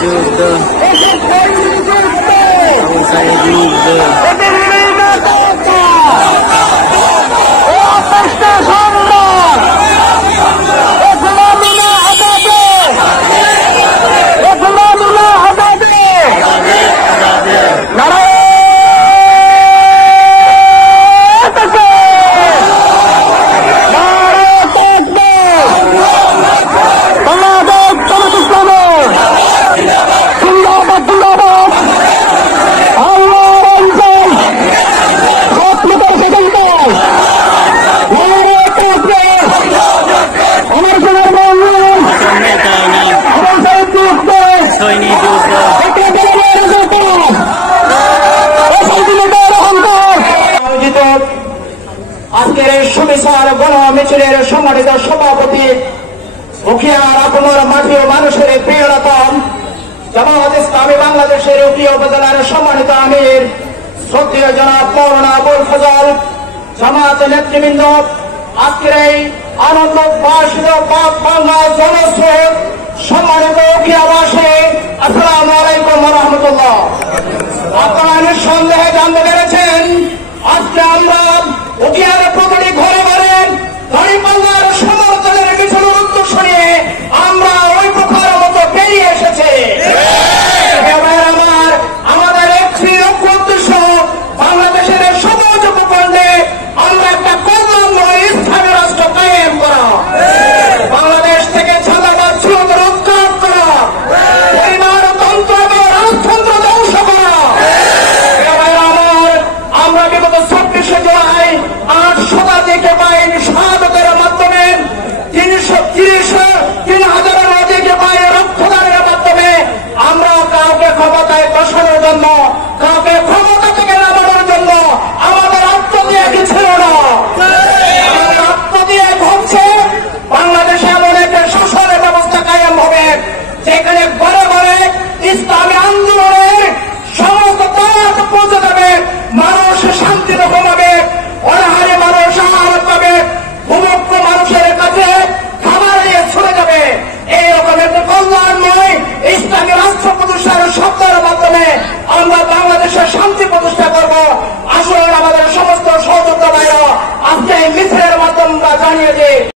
যুদ্ধ আজকের এই সুবিচার গণ মিছিলের সম্মানিত সভাপতি উখিয়ার আপমর মাটি ও মানুষের প্রিয় রতন জামায়াত ইসলামী বাংলাদেশের উখিয়া উপজেলার সম্মানিত আমির শ্রদ্ধেয় জনাব মৌলানা আবুল ফজল, জামায়াত নেতৃবৃন্দ, আজকের এই আনন্দ উদ্ভাসিত পাক বাংলা জনস্রোত সম্মানিত উখিয়াবাসী, আসসালামু আলাইকুম ওয়া রাহমাতুল্লাহ। আপনারা নিঃসন্দেহে জানতে পেরেছেন আজকে আমরা উখিয়ার প্রতিটি ঘরে ঘরে দাঁড়িপাল্লার সমর্থনের মিছিলের উদ্যোগ নিয়ে আমরা ওই প্রকার মতো বেরিয়ে এসেছে। আমাদের একটি লক্ষ্য উদ্দেশ্য বাংলাদেশের সমাজ উপখণ্ডে আমরা একটা কল্যাণময় ইসলামী রাষ্ট্র কায়েম করা, বাংলাদেশ থেকে ছাত্রাবাদ চিরতরে উৎখাত করা, পরিবারতন্ত্র এবং রাজতন্ত্র ধ্বংস করা। আমরা বিগত 26শে জুলাই 8 শতাধিক বাহিন শাহাদাতের মাধ্যমে 3,000-এর অধিক বাহিনী রক্তদানের মাধ্যমে আমরা কাউকে ক্ষমতায় বসানোর জন্য, কাউকে ক্ষমতা থেকে নামানোর জন্য আমাদের আত্মত্যাগী ছিল না। আত্মত্যাগ হচ্ছে বাংলাদেশে এমন একটা শাসনের ব্যবস্থা কায়েম হবে যেখানে ঘরে ঘরে ইসলামী আন্দোলনের সমস্ত দাওয়াত পৌঁছে যাবে, মানুষ শান্তিতে ঘুমাবে, অনাহারে মানুষ আহার পাবে, ভূমুক্ত মানুষের কাছে খাবার নিয়ে ছড়ে যাবে। এইরকম একটা কল্যাণময় ইসলামী রাষ্ট্র প্রতিষ্ঠার শব্দের মাধ্যমে আমরা বাংলাদেশের শান্তি প্রতিষ্ঠা করব। আসলে আমাদের সমস্ত সহযোদ্ধা ভাইরা আজকে এই মিছিলের মাধ্যমে জানিয়ে দিই।